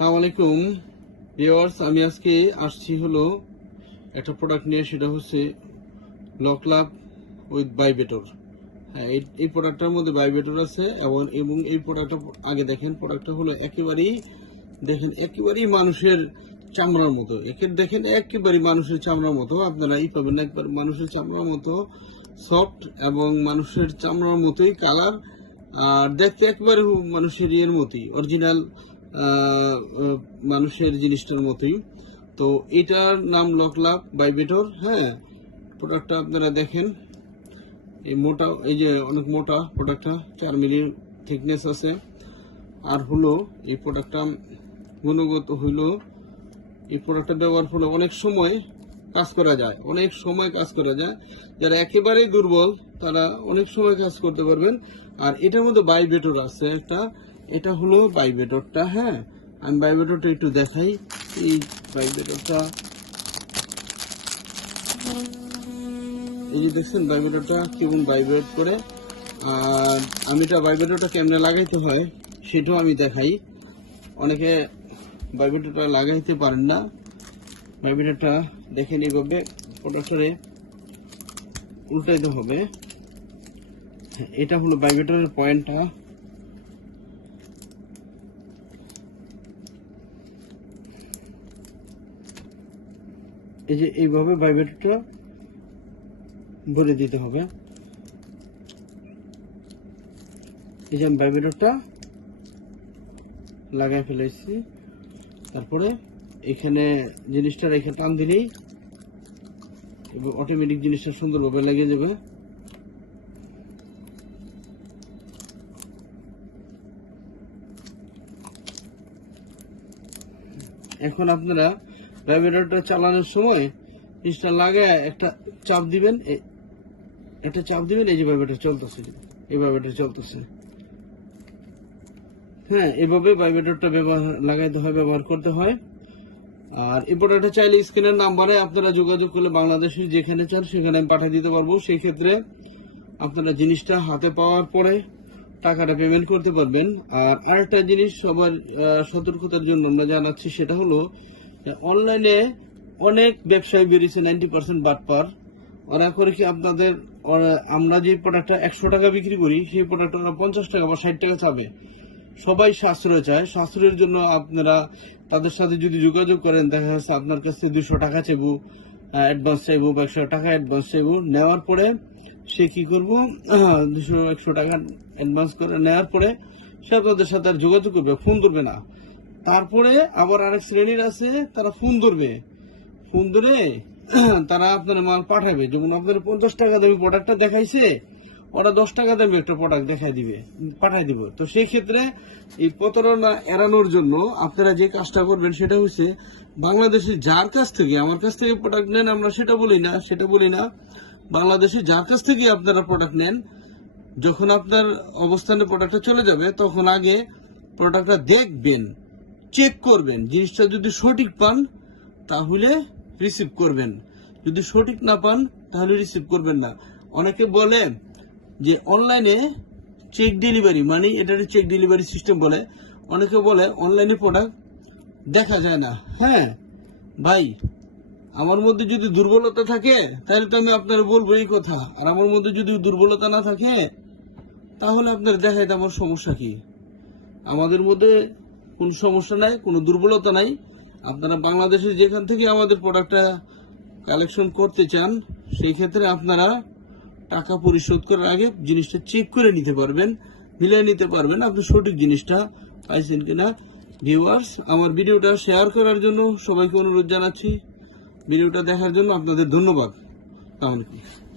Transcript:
আসসালামু আলাইকুম ভিউয়ার্স, আমি আজকে আসছি হলো একটা প্রোডাক্ট নিয়ে, সেটা হচ্ছে লকলাভ উইথ বাইবেটর। হ্যাঁ, এই প্রোডাক্টটার মধ্যে বাইবেটর আছে এবং এই প্রোডাক্টটা আগে দেখেন, প্রোডাক্টটা হলো একেবারেই মানুষের চামড়ার মতো। দেখেন একেবারেই মানুষের চামড়ার মতো, আপনারা পাবেন না, একবার মানুষের চামড়ার মতো সফট এবং মানুষের চামড়ার মতোই কালার, আর দেখতে একবারে মানুষের ইয়ের মতোই অরিজিনাল মানুষের জিনিসটার মতোই। তো এটার নাম লকলাভ বাইবেটর। হ্যাঁ, প্রোডাক্টটা আপনারা দেখেন, এই যে অনেক মোটা প্রোডাক্টটা, 4 মিলি থিকনেস আছে। আর হলো এই প্রোডাক্টটা গুণগত হইল, এই প্রোডাক্টটা ব্যবহার হলে অনেক সময় কাজ করা যায়, যারা একেবারেই দুর্বল তারা অনেক সময় কাজ করতে পারবেন। আর এটার মধ্যে বাইবেটর আছে একটা, এটা হলো বাইবেটরটা। হ্যাঁ, আমি বাইবেটরটা একটু দেখাই। এই বাইবেটরটা, এই যে দেখছেন বাইবেটরটা কেমন ভাইব্রেট করে। আর আমি এটা বাইবেটরটা কেমনে লাগাইতে হয় সেটাও আমি দেখাই। অনেকে বাইবেটরটা লাগাইতে পারেন না। বাইবেটরটা দেখেন, এইভাবে প্রোডাক্টরে উল্টাইতে হবে। এটা হলো বাইবেটরের পয়েন্টটা। এই যে এইভাবে বাইবেটরটা ভরে দিতে হবে। এই যে আমি বাইবেটরটা লাগাই ফেলেছি, তারপরে এখানে জিনিসটা রেখে টান দিলেই অটোমেটিক জিনিসটা সুন্দরভাবে লেগে যাবে। এখন আপনারা ভাইব্রেটরটা চালানোর সময় জিনিসটা লাগায় একটা চাপ দিবেন, এই যে ভাইব্রেটর চলতেছে, এই ভাইব্রেটর চলতেছে। হ্যাঁ, এভাবে ভাইব্রেটরটা ব্যবহার করতে হয়। আর এই প্রোডাক্টটা চাইলে স্ক্রিনের নাম্বারে আপনারা যোগাযোগ করলে বাংলাদেশের যেখানে চান সেখানে আমি পাঠিয়ে দিতে পারবো। সেই ক্ষেত্রে আপনারা জিনিসটা হাতে পাওয়ার পরে টাকাটা পেমেন্ট করতে পারবেন। আর আরেকটা জিনিস সবার সতর্কতার জন্য আমরা জানাচ্ছি, সেটা হলো অনলাইনে অনেক ব্যবসায়ী বেরিয়েছে 90% বাটপার। ওরা করে কি আপনাদের, আমরা যে প্রোডাক্টটা 100 টাকা বিক্রি করি সেই প্রোডাক্ট ওরা 50 টাকা বা 60 টাকা চাবে। সবাই সাশ্রয় চায়, সাশ্রয়ের জন্য আপনারা তাদের সাথে যদি যোগাযোগ করেন, দেখা যাচ্ছে আপনার কাছে 200 টাকা চাইবো অ্যাডভান্স চাইবো বা 100 টাকা অ্যাডভান্স চাইবো। নেওয়ার পরে সে কি করবো, 200-100 টাকা অ্যাডভান্স করে নেওয়ার পরে সে আপনাদের সাথে আর যোগাযোগ করবে, ফোন ধরবে না। তারপরে আবার আরেক শ্রেণীর আছে, তারা ফোন ধরে তারা আপনার মাল পাঠাবে। যেমন আপনার 50 টাকা দামি প্রোডাক্টটা দেখাইছে, ওরা 10 টাকা দামি একটা প্রোডাক্ট পাঠাই দিবে। তো সেই ক্ষেত্রে এই প্রতারণা এড়ানোর জন্য আপনারা যে কাজটা করবেন সেটা হচ্ছে, বাংলাদেশে যার কাছ থেকে, আমার কাছ থেকে প্রোডাক্ট নেন, আমরা সেটা বলি না, বাংলাদেশে যার কাছ থেকে আপনারা প্রোডাক্ট নেন, যখন আপনার অবস্থানে প্রোডাক্টটা চলে যাবে তখন আগে প্রোডাক্টটা দেখবেন, চেক করবেন। জিনিসটা যদি সঠিক পান তাহলে রিসিভ করবেন, যদি সঠিক না পান তাহলে রিসিভ করবেন না। অনেকে বলে যে অনলাইনে চেক ডেলিভারি, মানে এটা চেক ডেলিভারি সিস্টেম বলে। অনেকে বলে অনলাইনে প্রোডাক্ট দেখা যায় না। হ্যাঁ ভাই, আমার মধ্যে যদি দুর্বলতা থাকে তাহলে তো আমি আপনার বলবো এই কথা, আর আমার মধ্যে যদি দুর্বলতা না থাকে তাহলে আপনার দেখাইতে আমার সমস্যা কি? আমাদের মধ্যে কোনো সমস্যা নাই, কোনো দুর্বলতা নাই। আপনারা বাংলাদেশের যেখান থেকে আমাদের প্রোডাক্টটা কালেকশন করতে চান, সেই ক্ষেত্রে আপনারা টাকা পরিশোধ করার আগে জিনিসটা চেক করে নিতে পারবেন, মিলিয়ে নিতে পারবেন আপনি সঠিক জিনিসটা পাইছেন কিনা। ভিউয়ার্স, আমার ভিডিওটা শেয়ার করার জন্য সবাইকে অনুরোধ জানাচ্ছি। ভিডিওটা দেখার জন্য আপনাদের ধন্যবাদ। আসসালামু আলাইকুম।